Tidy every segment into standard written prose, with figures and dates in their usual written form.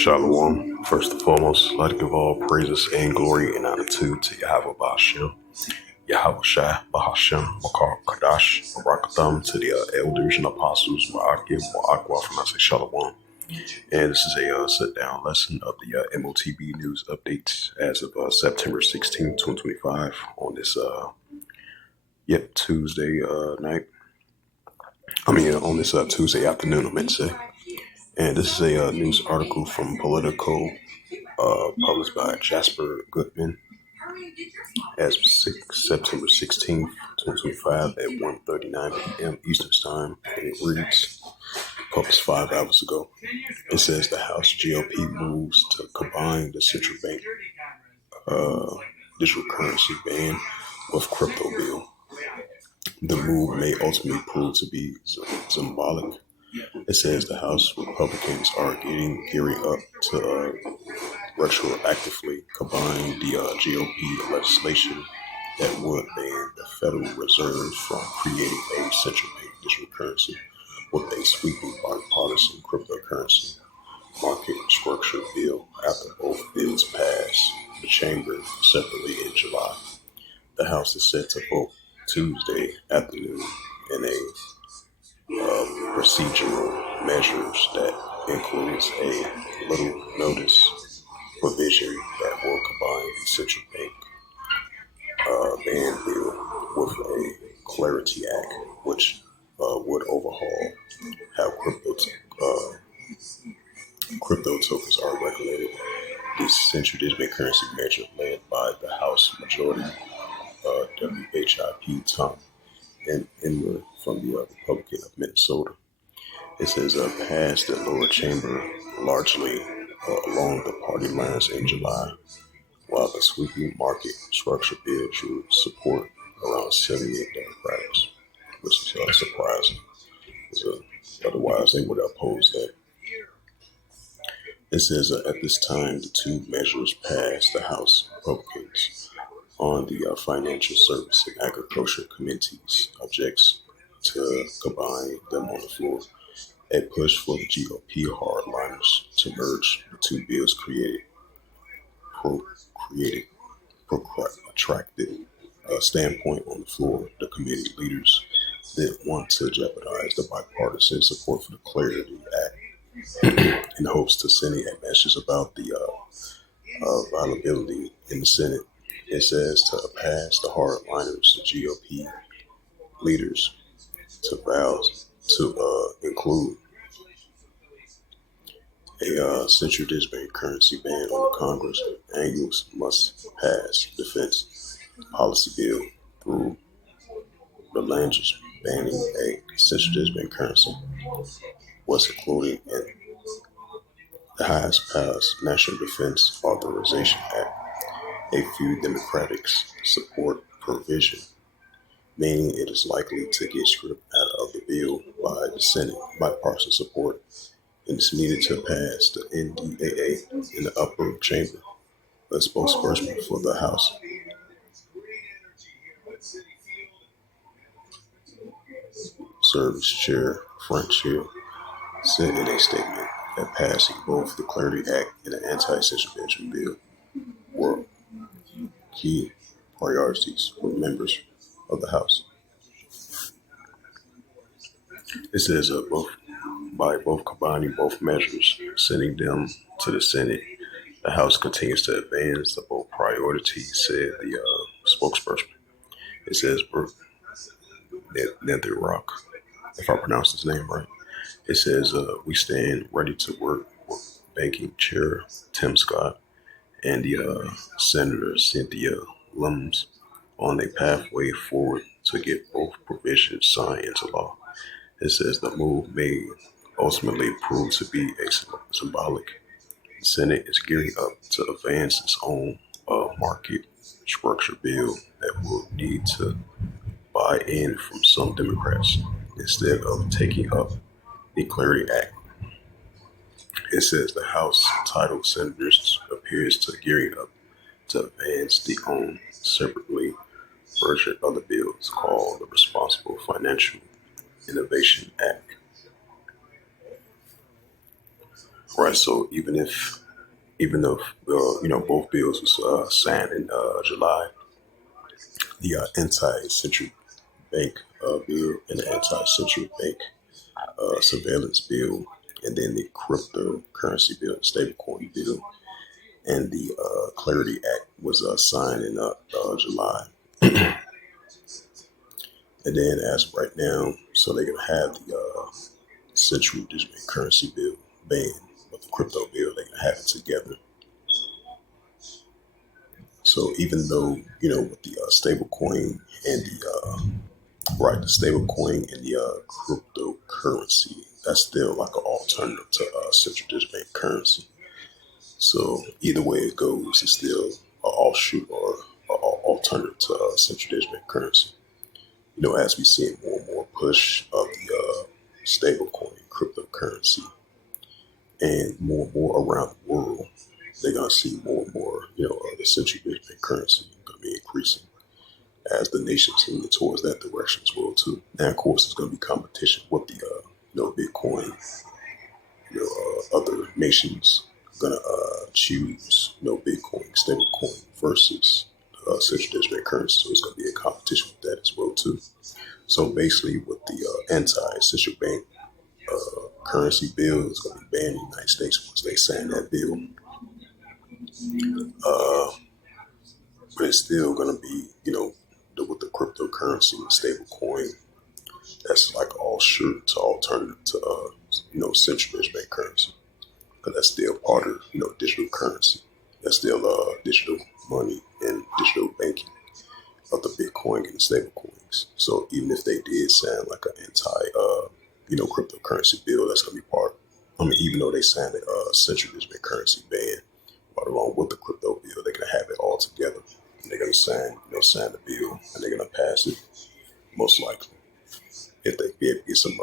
Shalom. First and foremost, I'd like to give all praises and glory and honor to Yahweh Bahashem, Yahweh Shai Bahashem, Makar Kadash, Barakatham, to the elders and apostles, Ma'akim, Ma'akwa, from I say Shalom. And this is a sit-down lesson of the M.O.T.B news updates as of September 16, 2025, on this, Tuesday night. On this Tuesday afternoon, I meant to say. And this is a news article from Politico, published by Jasper Goodman, as September 16th, 2025 at 1:39 p.m. Eastern Time. And it reads, published 5 hours ago. It says the House GOP moves to combine the central bank digital currency ban with crypto bill. The move may ultimately prove to be symbolic. It says the House Republicans are gearing up to retroactively combine the GOP legislation that would ban the Federal Reserve from creating a central bank digital currency with a sweeping bipartisan cryptocurrency market structure bill after both bills pass the chamber separately in July. The House is set to vote Tuesday afternoon in a procedural measures that includes a little notice provision that will combine the central bank ban bill with a Clarity Act, which would overhaul how crypto tokens are regulated. This central digital currency measure led by the House Majority WHIP Tom and Emmer from the Republican of Minnesota. It says passed the lower chamber largely along the party lines in July, while the sweeping market structure bill drew support around 78 Democrats, which is surprising. Otherwise, they would oppose that. It says at this time, the two measures passed the House Republicans on the Financial Service and Agriculture Committee's objects to combine them on the floor. A push for the GOP hardliners to merge the two bills protracted standpoint on the floor. The committee leaders didn't want to jeopardize the bipartisan support for the Clarity Act in hopes to send a message about the viability in the Senate. It says to pass the hardliners, the GOP leaders, to vow to include a central digital currency ban on the Congress. Angles must pass defense policy bill through the language banning a central digital currency was included in the highest passed National Defense Authorization Act. A few Democrats support provision, meaning it is likely to get stripped out of the bill by the Senate bipartisan support, and is needed to pass the NDAA in the upper chamber. A spokesperson for the House Service Chair Frank Hill said in a statement that passing both the Clarity Act and the anti-centralization bill were key priorities for members of the House. It says by combining both measures, sending them to the Senate, the House continues to advance the both priorities, said the spokesperson. It says Netherrock, if I pronounce his name right. It says we stand ready to work with Banking Chair Tim Scott and the Senator Cynthia Lummis on a pathway forward to get both provisions signed into law. It says the move may ultimately prove to be a symbolic. The Senate is gearing up to advance its own market structure bill that will need to buy in from some Democrats instead of taking up the Clarity Act. It says the House titled Senators appears to gearing up to advance the own separately version of the bill called the Responsible Financial Innovation Act. Right. So even though both bills was signed in July, the anti-central bank bill and the anti-central bank surveillance bill, and then the cryptocurrency bill, stablecoin bill, and the Clarity Act was signed in July. And then as of right now, so they're gonna have the central digital currency bill banned, but the crypto bill they're gonna have it together. So even though with the stable coin and the stable coin and the cryptocurrency, that's still like an alternative to central digital bank currency. So either way it goes, it's still an offshoot or an alternative to central digital bank currency. As we see more and more push of the stablecoin cryptocurrency and more around the world, they're gonna see more and more, the central bank currency gonna be increasing as the nations lean towards that direction as well too. And of course, there's gonna be competition with the Bitcoin. Other nations gonna choose Bitcoin stablecoin versus central bank currency. So it's gonna be a competition with that as well too. So basically, with the anti-central bank currency bill is going to be banned in the United States once they sign that bill. Uh, but it's still going to be, with the cryptocurrency and stable coin, that's like all sure to alternative to, central bank currency. Because that's still part of, digital currency. That's still digital money and digital banking of the Bitcoin and the stable coins. So even if they did sound like an cryptocurrency bill, that's gonna be part. I mean, even though they signed a central digital currency ban, right along with the crypto bill, they're gonna have it all together. And they're gonna sign the bill, and they're gonna pass it most likely if they be able to get some,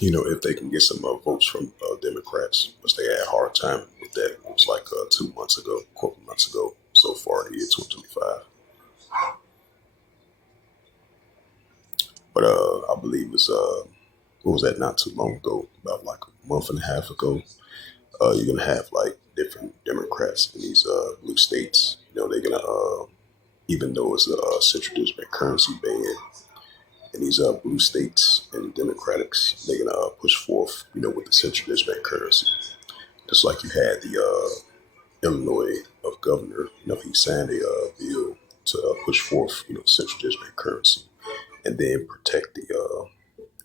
if they can get some votes from Democrats, which they had a hard time with that. It was like 2 months ago, a couple months ago, so far in the year 2025. But I believe it's what was that? Not too long ago, about like a month and a half ago. You're gonna have like different Democrats in these blue states. They're gonna even though it's a central district currency ban in these blue states and Democrats, they're gonna push forth, with the central district currency. Just like you had the Illinois of governor, he signed a bill to push forth, central district currency, and then protect the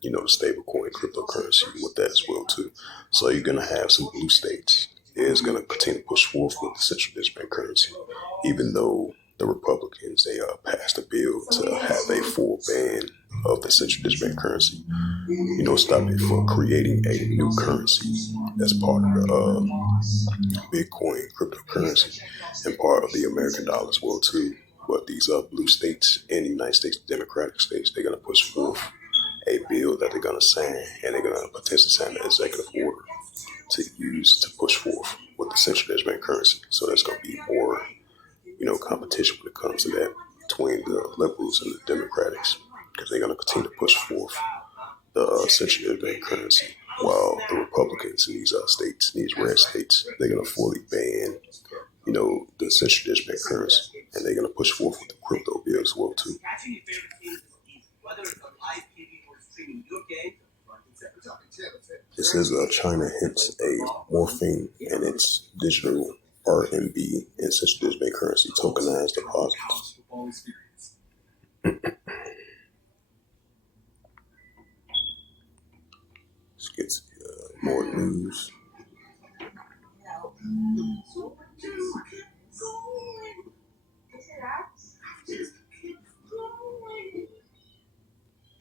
the stablecoin cryptocurrency with that as well too. So you're gonna have some blue states is gonna continue to push forth with the central district currency, even though the Republicans they passed a bill to have a full ban of the central district currency. Stop it for creating a new currency as part of the Bitcoin cryptocurrency and part of the American dollar as well too. But these blue states and the United States Democratic states, they're gonna push forth a bill that they're going to sign, and they're going to potentially sign an executive order to use to push forth with the central bank currency. So there's going to be more, competition when it comes to that between the liberals and the Democrats, because they're going to continue to push forth the central bank currency, while the Republicans in these states, in these red states, they're going to fully ban, the central bank currency, and they're going to push forth with the crypto bill as well too. It says China hints a morphing in its digital RMB and central digital currency tokenized deposits. Let's get to more news.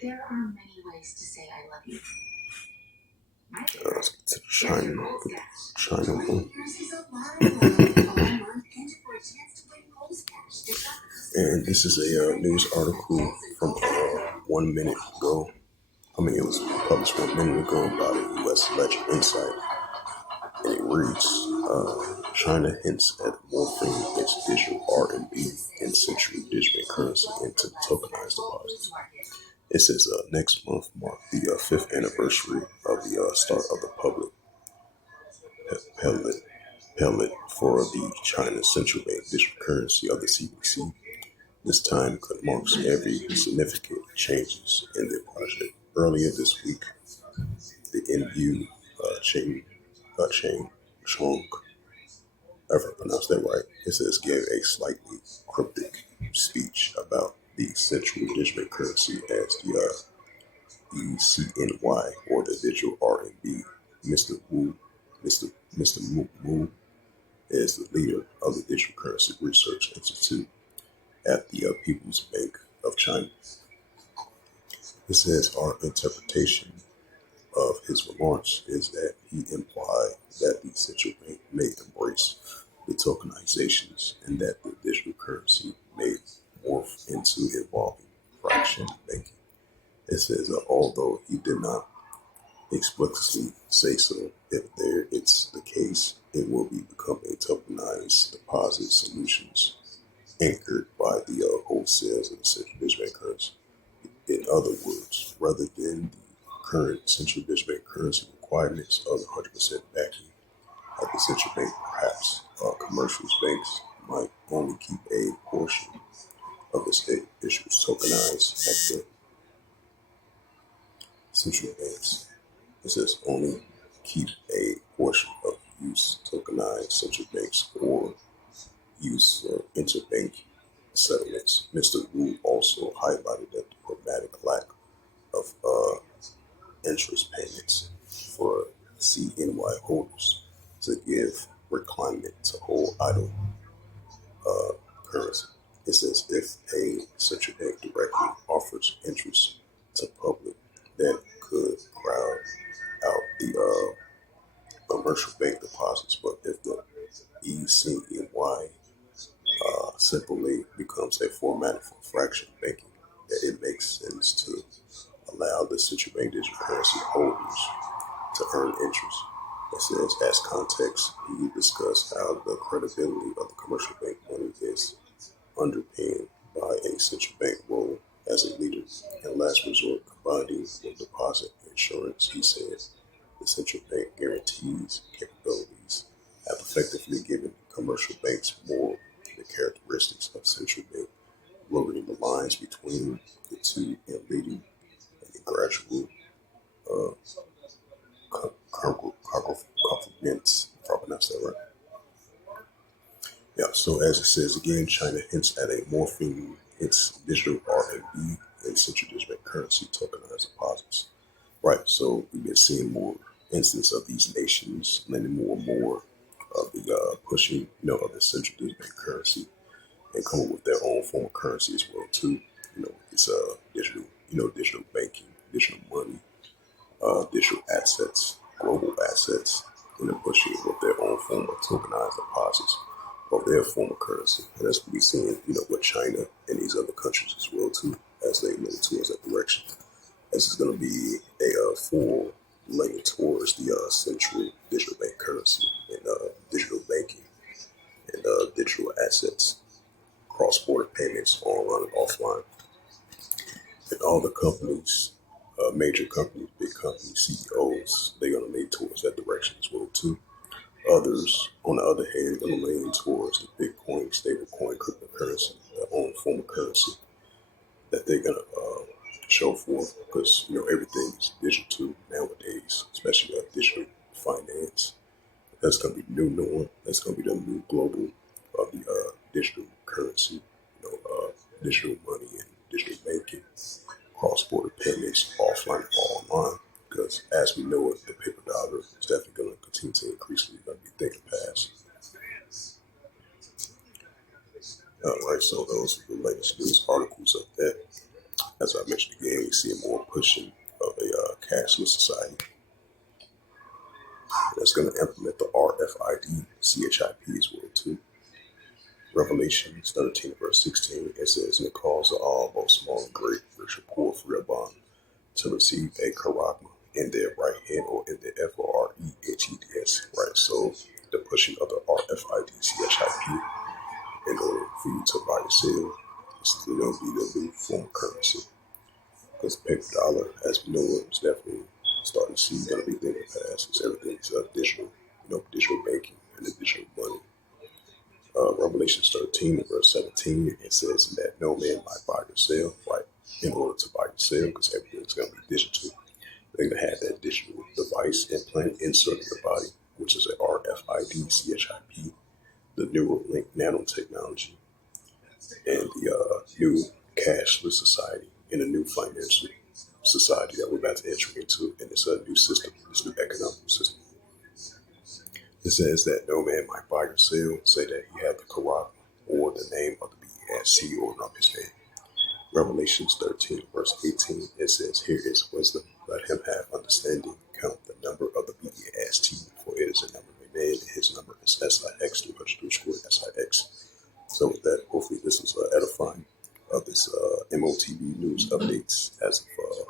There are many ways to say I love you. Let's get to China one. And this is a news article from 1 minute ago. I mean, it was published 1 minute ago about a U.S. election insight. And it reads, China hints at morphing its digital RMB and central digital currency into tokenized deposits. It says next month mark the 5th anniversary of the start of the public pellet pellet for the China Central Bank digital currency of the CBC. This time marks every significant changes in their project. Earlier this week, the NU Chang Chong, if I pronounced that right, it says gave a slightly cryptic speech about the central digital currency as the ECNY or the digital RMB. Mr. Wu, Mr. Wu is the leader of the Digital Currency Research Institute at the People's Bank of China. It says our interpretation of his remarks is that he implied that the central bank may embrace the tokenizations and that the digital currency may morph into involving fraction banking. It says that although he did not explicitly say so, if there it's the case, it will be becoming tokenized deposit solutions anchored by the wholesales of the central digital bank currency. In other words, rather than the current central digital bank currency requirements of 100% backing at the central bank, perhaps commercial banks might only keep a portion of the state issues tokenized at the central banks. It says only keep a portion of use tokenized central banks or use for interbank settlements. Mr. Wu also highlighted that the pragmatic lack of interest payments for CNY holders to give requirement to hold idle currency. It says if a central bank directly offers interest to public, that could crowd out the commercial bank deposits. But if the ECNY simply becomes a format for fraction banking, that it makes sense to allow the central bank digital currency holders to earn interest. It says, as context, we discuss how the credibility of the commercial bank money is underpinned by a central bank role as a leader and last resort combining with deposit insurance. He said the central bank guarantees capabilities have effectively given commercial banks more the characteristics of central bank, blurring the lines between the two and leading a gradual uh, confidence, if I pronounce that right. Yeah, so as it says again, China hints at a morphing its digital RMB and central digital currency tokenized deposits. Right, so we've been seeing more instances of these nations lending more and more of the pushing, of the central digital currency and coming with their own form of currency as well too. It's digital, digital banking, digital money, digital assets, global assets, and then pushing with their own form of tokenized deposits of their form of currency. And that's what we're seeing, with China and these other countries as well too, as they move towards that direction. This is going to be a full lane towards the central digital bank currency and digital banking and digital assets, cross-border payments, online and offline. And all the companies, major companies, big companies, CEOs, they're going to lean towards that direction as well too. Others, on the other hand, going to lean towards the Bitcoin, stablecoin, cryptocurrency, their own form of currency that they're going to show forth because, everything is digital nowadays, especially digital finance. That's going to be the new norm. That's going to be the new global of the digital currency, digital money and digital banking, cross-border payments, offline and online. Because as we know it, the paper dollar is definitely going to continue to increase. We're going to be thinking past. All right, so those are the latest news articles of that. As I mentioned again, we see more pushing of a cashless society that's going to implement the RFID, CHIP as well too. Revelations 13 verse 16, it says, and it calls all, both small and great, rich or poor, free or bond, to receive a charagma in their right hand or in their FOREHEDS, right? So the pushing of the RFID, CHIP in order for you to buy or sell, this is going to be the new form of currency. Because paper dollar, as we know it, is definitely starting to see, going to be thinking past, because everything is digital. digital banking and the digital money. Revelation 13, verse 17, it says that no man might buy or sell, right? In order to buy or sell, because everything's going to be digital. They're going to have that digital device implanted inside your body, which is an RFID CHIP, the Neuralink nanotechnology, and the new cashless society and a new financial society that we're about to enter into, and it's a new system, this new economic system. It says that no man might buy or sell, say that he had the Quran or the name of the BEST or not his name. Revelations 13, verse 18, it says, here is wisdom, let him have understanding, count the number of the BEST, for it is a number of a man, and his number is SIX, 200 SIX. So with that, hopefully this is edifying of this M.O.T.B news updates as of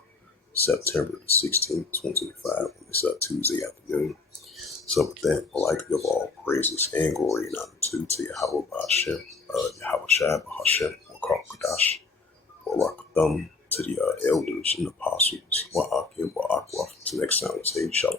September the 16th, 2025, on this Tuesday afternoon. So with that, I'd like to give all praises and glory and honor to Yahweh Hashem, Yahweh Shai Hashem, Wakar Kadash, Warakatham, to the elders and apostles, Wa'akim, Wa'akwaf. Till next time, say Shalom.